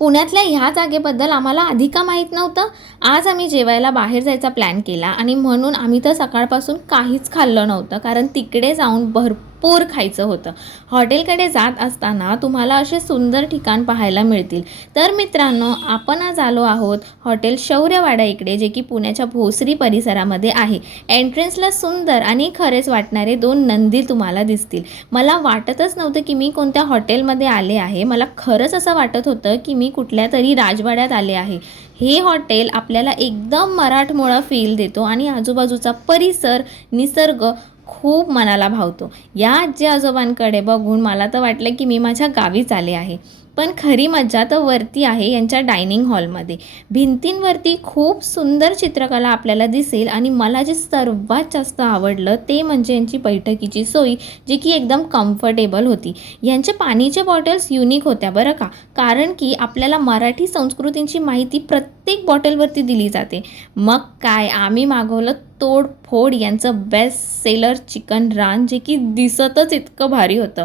पुण्यातल्या ह्या जागेबद्दल आम्हाला आधी का माहीत नव्हतं? आज आम्ही जेवायला बाहेर जायचा प्लॅन केला आणि म्हणून आम्ही तर सकाळपासून काहीच खाल्लं नव्हतं, कारण तिकडे जाऊन भरपूर खायचं होतं. हॉटेलकडे जात असताना तुम्हाला असे सुंदर ठिकाण पाहायला मिळतील. तर मित्रांनो, आपण आज आलो आहोत हॉटेल शौर्यवाडा इकडे, जे की पुण्याच्या भोसरी परिसरामध्ये आहे. एंट्रन्सला सुंदर आणि खरेच वाटणारे 2 मंदिर तुम्हाला दिसतील. मला वाटतच नव्हतं की मी कोणत्या हॉटेलमध्ये आले आहे. मला खरंच असं वाटत होतं की मी कुठल्यातरी राजवाड्यात आले आहे. हे हॉटेल आपल्याला एकदम मराठमोळा फील देतो आणि आजूबाजूचा परिसर, निसर्ग खूप मनाला भावतो. या आजी आजोबांकडे बघून मला तर वाटलं की मी माझ्या गावीच आले आहे. पण खरी मज्जा तर वरती आहे यांच्या डायनिंग हॉलमध्ये. भिंतींवरती खूप सुंदर चित्रकला आपल्याला दिसेल आणि मला जे सर्वात जास्त आवडलं ते म्हणजे यांची बैठकीची सोय, जी की एकदम कम्फर्टेबल होती. यांचे पाणीचे बॉटल्स युनिक होत्या बरं का, कारण की आपल्याला मराठी संस्कृतींची माहिती प्रत्येक बॉटलवरती दिली जाते. मग काय, आम्ही मागवलं तोडफोड यांचं बेस्ट सेलर चिकन रान, जे की दिसतच इतकं भारी होतं.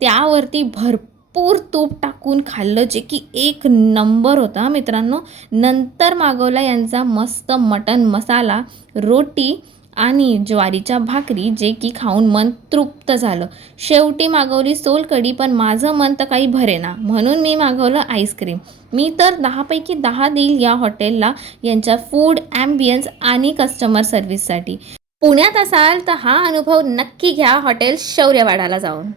त्यावरती भरपूर तूप टाकून खाल्लं, जे की एक नंबर होता मित्रांनो. नंतर मागवला यांचा मस्त मटण मसाला, रोटी आणि ज्वारीच्या भाकरी, जे की खाऊन मन तृप्त झालं. शेवटी मागवली सोलकढी, पण माझं मन तर काही भरेना, म्हणून मी मागवलं आईस्क्रीम. मी तर 10 पैकी 10 देईल या हॉटेलला, यांच्या फूड, ॲम्बियन्स आणि कस्टमर सर्व्हिससाठी. पुण्यात असाल तर हा अनुभव नक्की घ्या हॉटेल शौर्यवाडाला जाऊन.